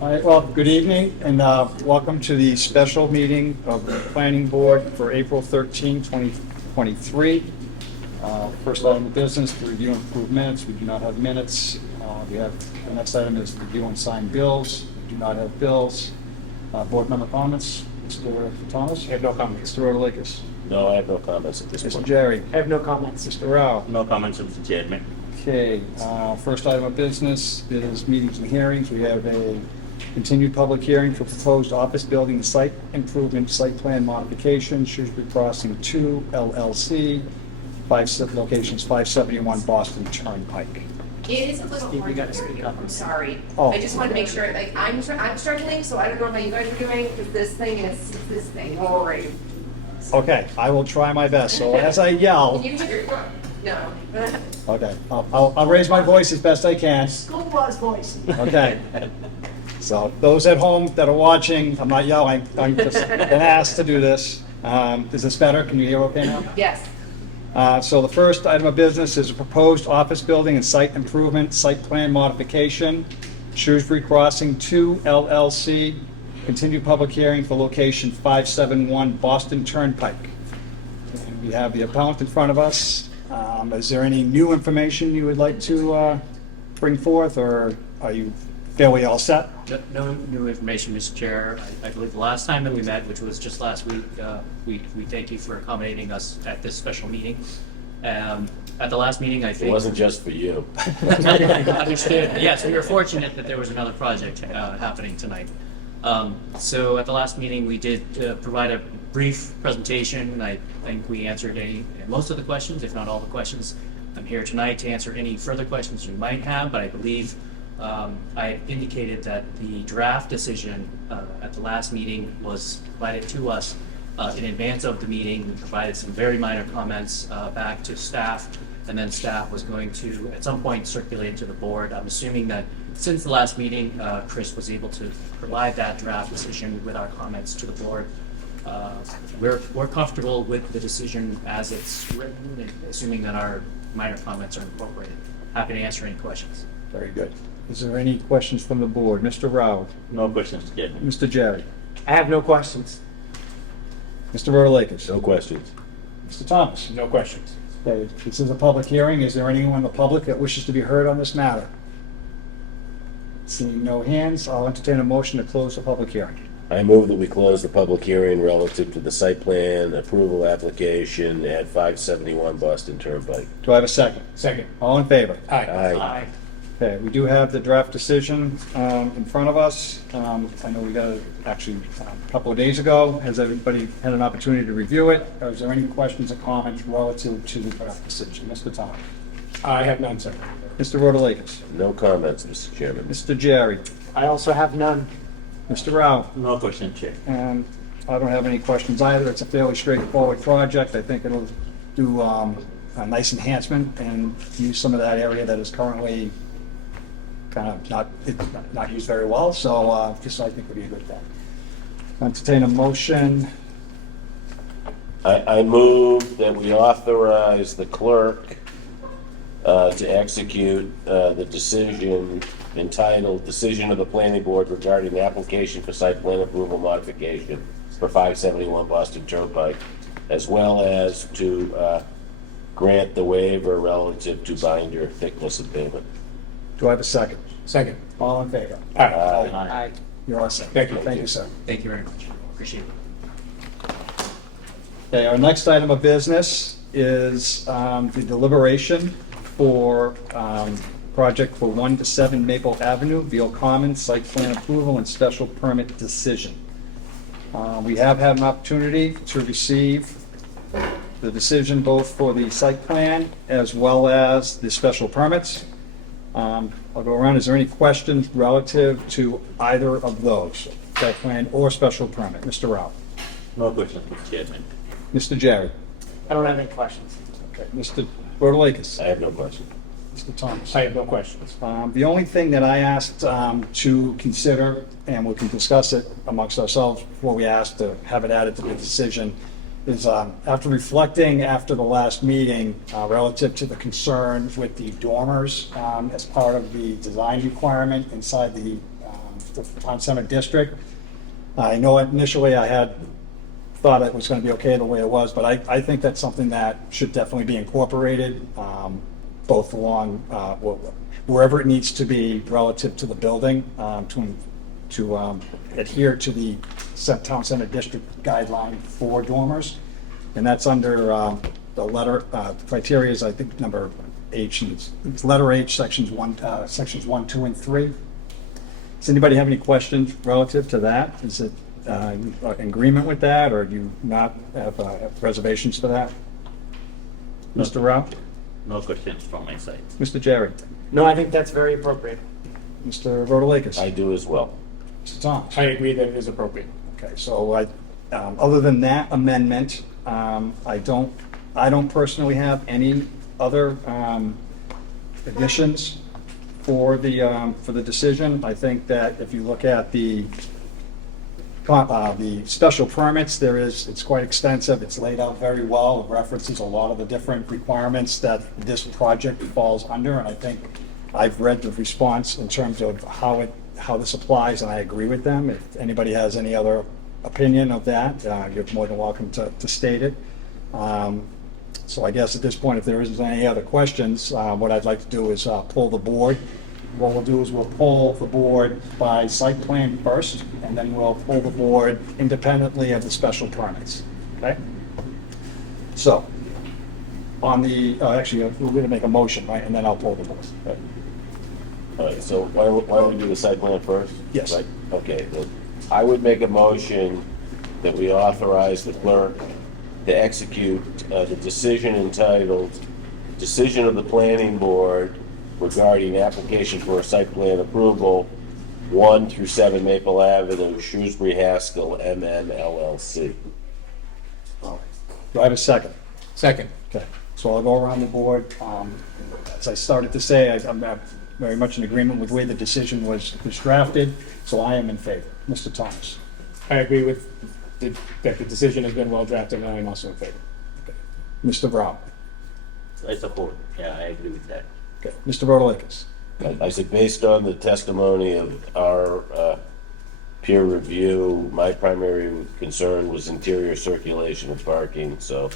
All right, well, good evening and welcome to the special meeting of the Planning Board for April 13, 2023. First item of business, to review and approve minutes. We do not have minutes. The next item is review and sign bills. We do not have bills. Board member comments. Mr. Thomas? I have no comments. Mr. Rotalakis? No, I have no comments at this Mr. point. Jerry? I have no comments. Mr. Rao? No comments, Mr. Chairman. Okay, first item of business is meetings and hearings. We have a continued public hearing for proposed office building site improvement, site plan modification, Shrewsbury Crossing 2 LLC, locations 571 Boston Turnpike. It is a little Steve, you hard gotta to hear speak you. up. I'm sorry. Oh. I just want to make sure, like, I'm struggling, so I don't know how you guys are doing, because this thing, all right. Okay, I will try my best. So as I yell, Can you hear? No. okay, I'll raise my voice as best I can. School bus voice. Okay. So those at home that are watching, I'm not yelling. I'm just been asked to do this. Is this better? Can you hear okay now? Yes. So the first item of business is a proposed office building and site improvement, site plan modification, Shrewsbury Crossing 2 LLC, continued public hearing for location 571 Boston Turnpike. And we have the appellant in front of us. Is there any new information you would like to bring forth, or are you fairly all set? No new information, Mr. Chair. I believe the last time that we met, which was just last week, we thank you for accommodating us at this special meeting. At the last meeting, I It think. wasn't just for you. Understood. Yes, we were fortunate that there was another project happening tonight. So at the last meeting, we did provide a brief presentation. I think we answered most of the questions, if not all the questions. I'm here tonight to answer any further questions you might have, but I believe I indicated that the draft decision at the last meeting was provided to us in advance of the meeting. We provided some very minor comments back to staff, and then staff was going to, at some point, circulate to the board. I'm assuming that since the last meeting, Chris was able to provide that draft decision with our comments to the board. We're comfortable with the decision as it's written, and assuming that our minor comments are incorporated. Happy to answer any questions. Very good. Is there any questions from the board? Mr. Rao? No questions, Mr. Chairman. Mr. Jerry? I have no questions. Mr. Rotalakis? No questions. Mr. Thomas? No questions. Okay, this is a public hearing. Is there anyone in the public that wishes to be heard on this matter? Seeing no hands, I'll entertain a motion to close the public hearing. I move that we close the public hearing relative to the site plan approval application at 571 Boston Turnpike. Do I have a second? Second. All in favor? Aye. Aye. Okay, we do have the draft decision in front of us. I know we got it actually a couple of days ago. Has everybody had an opportunity to review it? Or is there any questions or comments relative to the draft decision? Mr. Thomas? I have none, sir. Mr. Rotalakis? No comments, Mr. Chairman. Mr. Jerry? I also have none. Mr. Rao? No question, Chair. And I don't have any questions either. It's a fairly straightforward project. I think it'll do a nice enhancement and use some of that area that is currently kind of not used very well. So just I think would be a good thing. Entertain a motion. I move that we authorize the clerk to execute the decision entitled Decision of the Planning Board regarding the application for site plan approval modification for 571 Boston Turnpike, as well as to grant the waiver relative to binder thickness of pavement. Do I have a second? Second. All in favor? Aye. Aye. You're all set. Thank you. Thank you, sir. Thank you very much. Appreciate it. Okay, our next item of business is the deliberation for project for 1 to 7 Maple Avenue, Beal Commons, site plan approval and special permit decision. We have had an opportunity to receive the decision both for the site plan as well as the special permits. I'll go around. Is there any questions relative to either of those, site plan or special permit? Mr. Rao? No questions, Mr. Chairman. Mr. Jerry? I don't have any questions. Okay. Mr. Rotalakis? I have no questions. Mr. Thomas? I have no questions. The only thing that I asked to consider, and we can discuss it amongst ourselves before we ask to have it added to the decision, is after reflecting after the last meeting relative to the concern with the dormers as part of the design requirement inside the the Town Center District. I know initially I had thought it was going to be okay the way it was, but I think that's something that should definitely be incorporated, both along, wherever it needs to be relative to the building, to adhere to the Town Center District guideline for dormers. And that's under the letter, criteria is, I think, number H, and it's letter H, sections 1, 2, and 3. Does anybody have any questions relative to that? Is it in agreement with that, or do you not have reservations for that? Mr. Rao? No questions from my side. Mr. Jerry? No, I think that's very appropriate. Mr. Rotalakis? I do as well. Mr. Thomas? I agree that it is appropriate. Okay, so other than that amendment, I don't personally have any other additions for the decision. I think that if you look at the special permits, it's quite extensive. It's laid out very well. It references a lot of the different requirements that this project falls under, and I think I've read the response in terms of how this applies, and I agree with them. If anybody has any other opinion of that, you're more than welcome to state it. So I guess at this point, if there isn't any other questions, what I'd like to do is pull the board. What we'll do is we'll pull the board by site plan first, and then we'll pull the board independently of the special permits, okay? So, on the, actually, we're gonna make a motion, right, and then I'll pull the board. Okay. All right, so why don't we do the site plan first? Yes. Right, okay, then I would make a motion that we authorize the clerk to execute the decision entitled Decision of the Planning Board regarding application for a site plan approval, 1 through 7 Maple Avenue, Shrewsbury Haskell, MN LLC. Do I have a second? Second. Okay, so I'll go around the board. As I started to say, I'm very much in agreement with the way the decision was drafted, so I am in favor. Mr. Thomas? I agree with that the decision has been well drafted, and I am also in favor. Mr. Brown? I support. Yeah, I agree with that. Okay, Mr. Rotalakis? I said, based on the testimony of our peer review, my primary concern was interior circulation and parking, so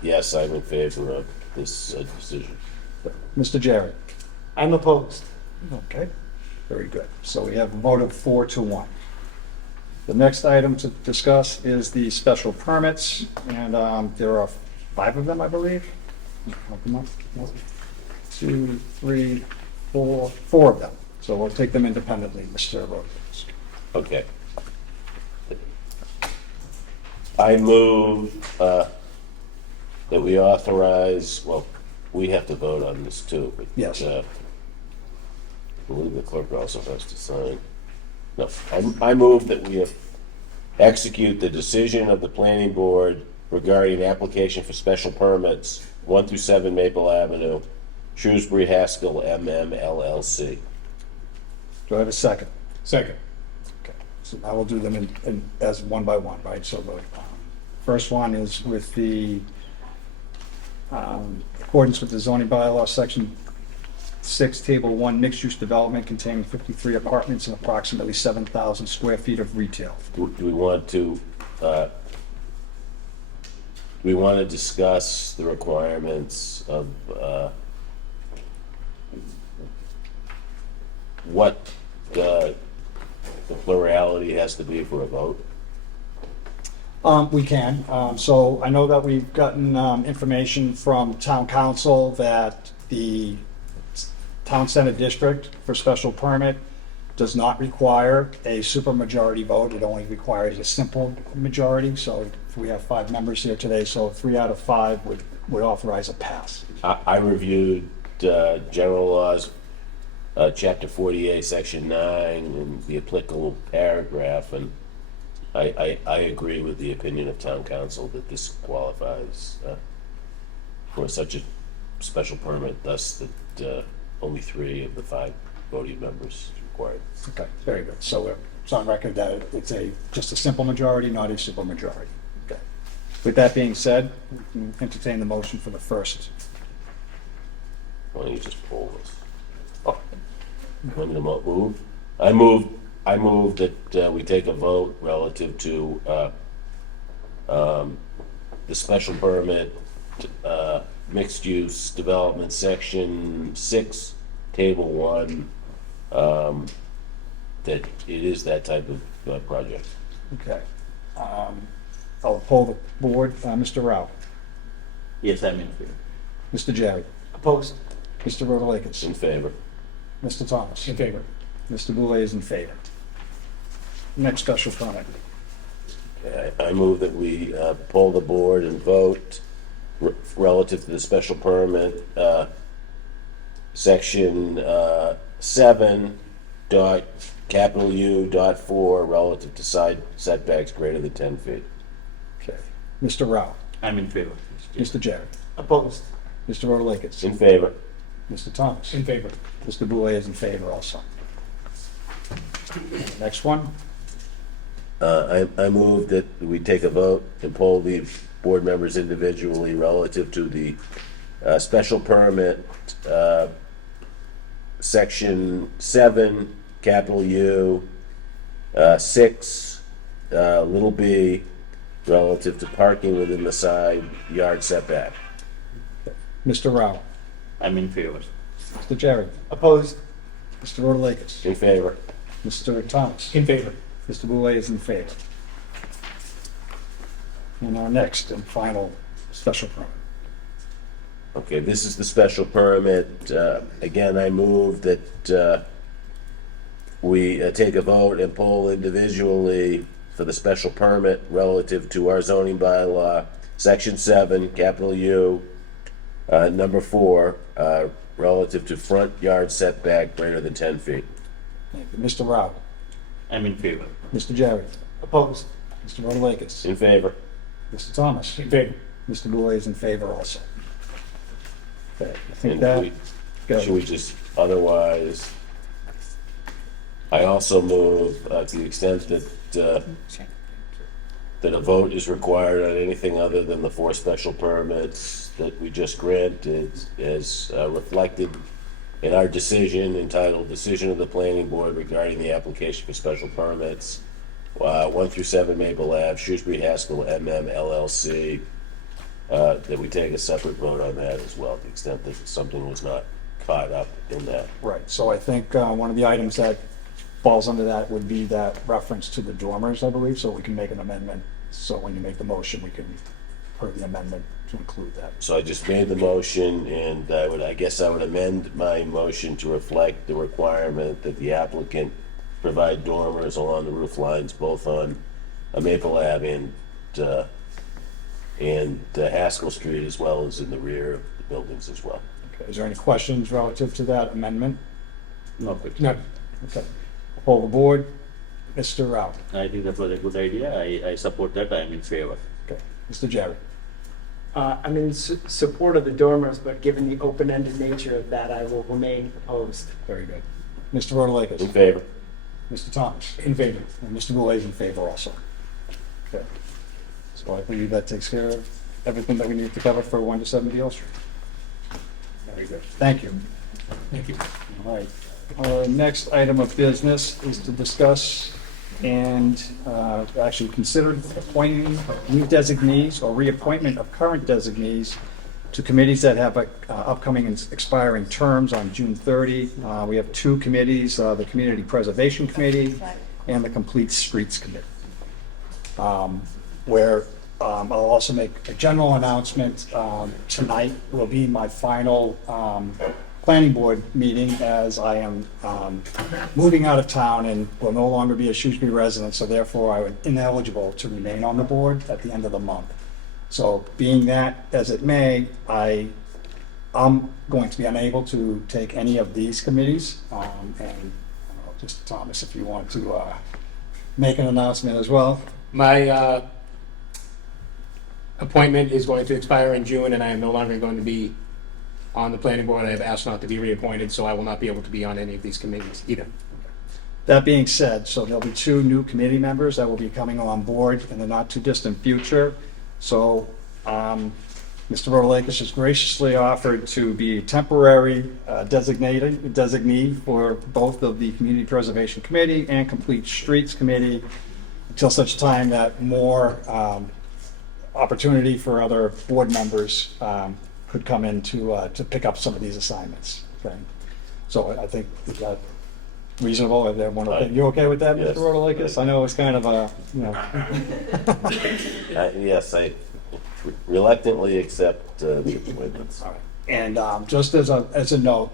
yes, I'm in favor of this decision. Mr. Jarrett? I'm opposed. Okay, very good. So we have a vote of 4-1. The next item to discuss is the special permits, and there are 5 of them, I believe. Count them up. 1, 2, 3, 4 of them. So we'll take them independently, Mr. Rotalakis. Okay. I move that we authorize, well, we have to vote on this too, but Yes. I believe the clerk also has to sign. No, I move that we execute the decision of the planning board regarding application for special permits, 1 through 7 Maple Avenue, Shrewsbury Haskell, MM LLC. Do I have a second? Second. Okay, so I will do them as one by one, right? So the first one is with the accordance with the zoning bylaw, section 6, table 1, mixed-use development containing 53 apartments and approximately 7,000 square feet of retail. Do we want to discuss the requirements of what the plurality has to be for a vote? We can. So I know that we've gotten information from town council that the Town Center District for special permit does not require a supermajority vote. It only requires a simple majority. So if we have 5 members here today, so 3 out of 5 would authorize a pass. I reviewed general laws, chapter 48, section 9, and the applicable paragraph, and I agree with the opinion of town council that this qualifies for such a special permit, thus that only 3 of the 5 voting members is required. Okay, very good. So it's on record that it's just a simple majority, not a supermajority. Okay. With that being said, we can entertain the motion for the first. Why don't you just pull this? Oh. Want me to move? I move that we take a vote relative to the special permit, mixed-use development, section 6, table 1, that it is that type of project. Okay. I'll poll the board. Mr. Rao, Yes, I'm in favor. Mr. Jerry, Opposed? Mr. Rotalakis, In favor. Mr. Thomas, In favor. Mr. Boulay is in favor. Next special permit. Okay, I move that we poll the board and vote relative to the special permit, section 7 dot capital U dot 4, relative to side setbacks greater than 10 feet. Okay. Mr. Rao, I'm in favor. Mr. Jerry, Opposed? Mr. Rotalakis, In favor. Mr. Thomas, In favor. Mr. Boulay is in favor also. Next one. I move that we take a vote and poll the board members individually relative to the special permit, section 7, capital U, 6, little b, relative to parking within the side yard setback. Mr. Rao, I'm in favor. Mr. Jerry, Opposed? Mr. Rotalakis, In favor. Mr. Thomas, In favor. Mr. Boulay is in favor. And our next and final special permit. Okay, this is the special permit. Again, I move that we take a vote and poll individually for the special permit relative to our zoning bylaw, section 7, capital U, number 4, relative to front yard setback greater than 10 feet. Thank you. Mr. Rao, I'm in favor. Mr. Jerry, Opposed? Mr. Rotalakis, In favor. Mr. Thomas, In favor. Mr. Boulay is in favor also. Okay, I think And that, should we just, otherwise, I also move to the extent that a vote is required on anything other than the 4 special permits that we just granted, as reflected in our decision entitled Decision of the Planning Board regarding the application for special permits, 1 through 7 Maple Ave, Shrewsbury Haskell MM LLC, that we take a separate vote on that as well, to the extent that something was not caught up in that. right, so I think one of the items that falls under that would be that reference to the dormers, I believe, so we can make an amendment. So when you make the motion, we can put the amendment to include that. So I just made the motion, and I guess I would amend my motion to reflect the requirement that the applicant provide dormers along the roof lines, both on Maple Ave and Haskell Street, as well as in the rear of the buildings as well. Okay, is there any questions relative to that amendment? No question. No. Okay, poll the board. Mr. Rao, I think that was a good idea. I support that. I'm in favor. okay, Mr. Jerry, I'm in support of the dormers, but given the open-ended nature of that, I will remain opposed. very good. Mr. In Rotalakis, favor. Mr. Thomas, In favor. and Mr. Boulay is in favor also. Okay, so I believe that takes care of everything that we need to cover for 1 to 7 Beale Street. Very good, thank you. Thank you. All right, our next item of business is to discuss and actually consider appointing new designees or reappointment of current designees to committees that have upcoming and expiring terms on June 30. We have 2 committees, the Community Preservation Committee and the Complete Streets Committee. Where I'll also make a general announcement. Tonight will be my final planning board meeting, as I am moving out of town and will no longer be a Shrewsbury resident, so therefore I am ineligible to remain on the board at the end of the month. So being that as it may, I'm going to be unable to take any of these committees. And just Thomas, if you want to make an announcement as well. My appointment is going to expire in June, and I am no longer going to be on the planning board. I have asked not to be reappointed, so I will not be able to be on any of these committees either. That being said, so there'll be 2 new committee members that will be coming on board in the not too distant future. So Mr. Rotalakis has graciously offered to be temporary designee for both of the Community Preservation Committee and Complete Streets Committee until such time that more opportunity for other board members could come in to pick up some of these assignments. Okay? So I think is that reasonable? Everyone okay? You okay with that, Yes. Mr. Rotalakis? I know it's kind of a, Yes, I reluctantly accept the appointments. All right. And just as a note,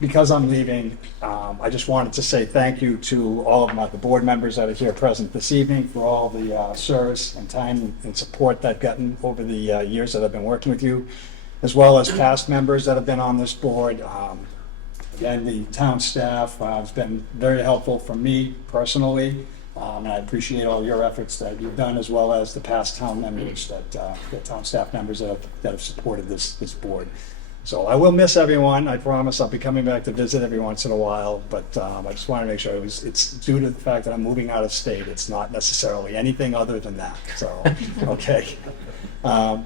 because I'm leaving, I just wanted to say thank you to all of the board members that are here present this evening for all the service and time and support that I've gotten over the years that I've been working with you, as well as past members that have been on this board. Again, the town staff has been very helpful for me personally. And I appreciate all your efforts that you've done, as well as the past town members the town staff members that have supported this board. So I will miss everyone. I promise I'll be coming back to visit every once in a while, but I just want to make sure it's due to the fact that I'm moving out of state. It's not necessarily anything other than that. So, okay.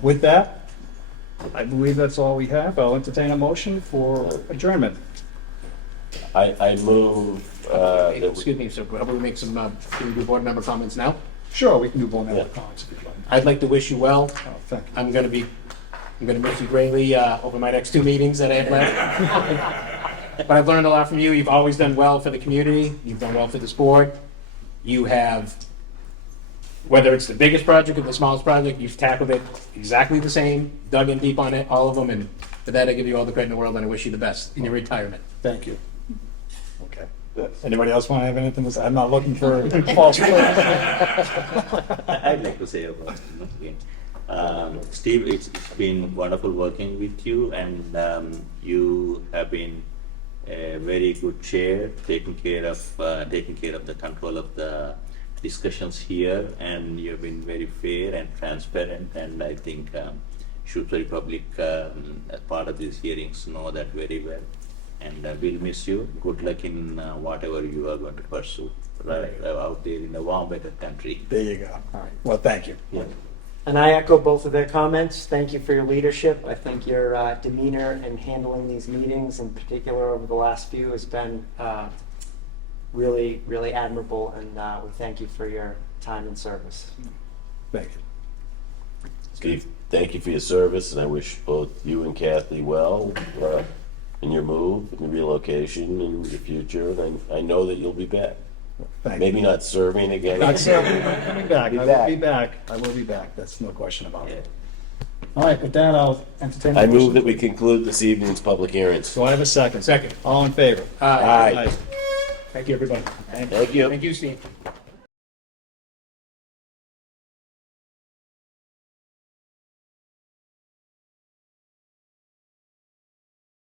With that, I believe that's all we have. I'll entertain a motion for adjournment. I move that we Excuse me, so how about we make some, can we do board member comments now? Sure, we can do board member Yeah. comments if you'd like. I'd like to wish you well. Oh, thank you. I'm gonna miss you greatly, over my next 2 meetings that I have left. But I've learned a lot from you. You've always done well for the community. You've done well for this board. You have, whether it's the biggest project or the smallest project, you've tackled it exactly the same, dug in deep on it, all of them, and for that, I give you all the credit in the world, and I wish you the best in your retirement. Thank you. Okay. Anybody else want to have anything to say? I'm not looking for false praise. I'd like to say about again. Steve, it's been wonderful working with you, and you have been a very good chair, taking care of the control of the discussions here, and you've been very fair and transparent, and I think Shrewsbury Public, as part of these hearings, know that very well. And we'll miss you. Good luck in whatever you are going to pursue out there in the warm weather country. There you go. All right. Well, thank you. Yeah. And I echo both of their comments. Thank you for your leadership. I think your demeanor in handling these meetings, in particular over the last few, has been really, really admirable, and we thank you for your time and service. Thank you. Steve, thank you for your service, and I wish both you and Kathy well in your move, in your relocation, in your future. And I know that you'll be back. Thank Maybe you. not serving again. Not serving, but coming back. Be I will back. be back. I will be back. That's no question about it. All right. With that, I'll entertain. I a move motion. that we conclude this evening's public hearings. Do I have a second? Second. All in favor? Aye. Thank you, everybody. Thank you. Thank you, Steve.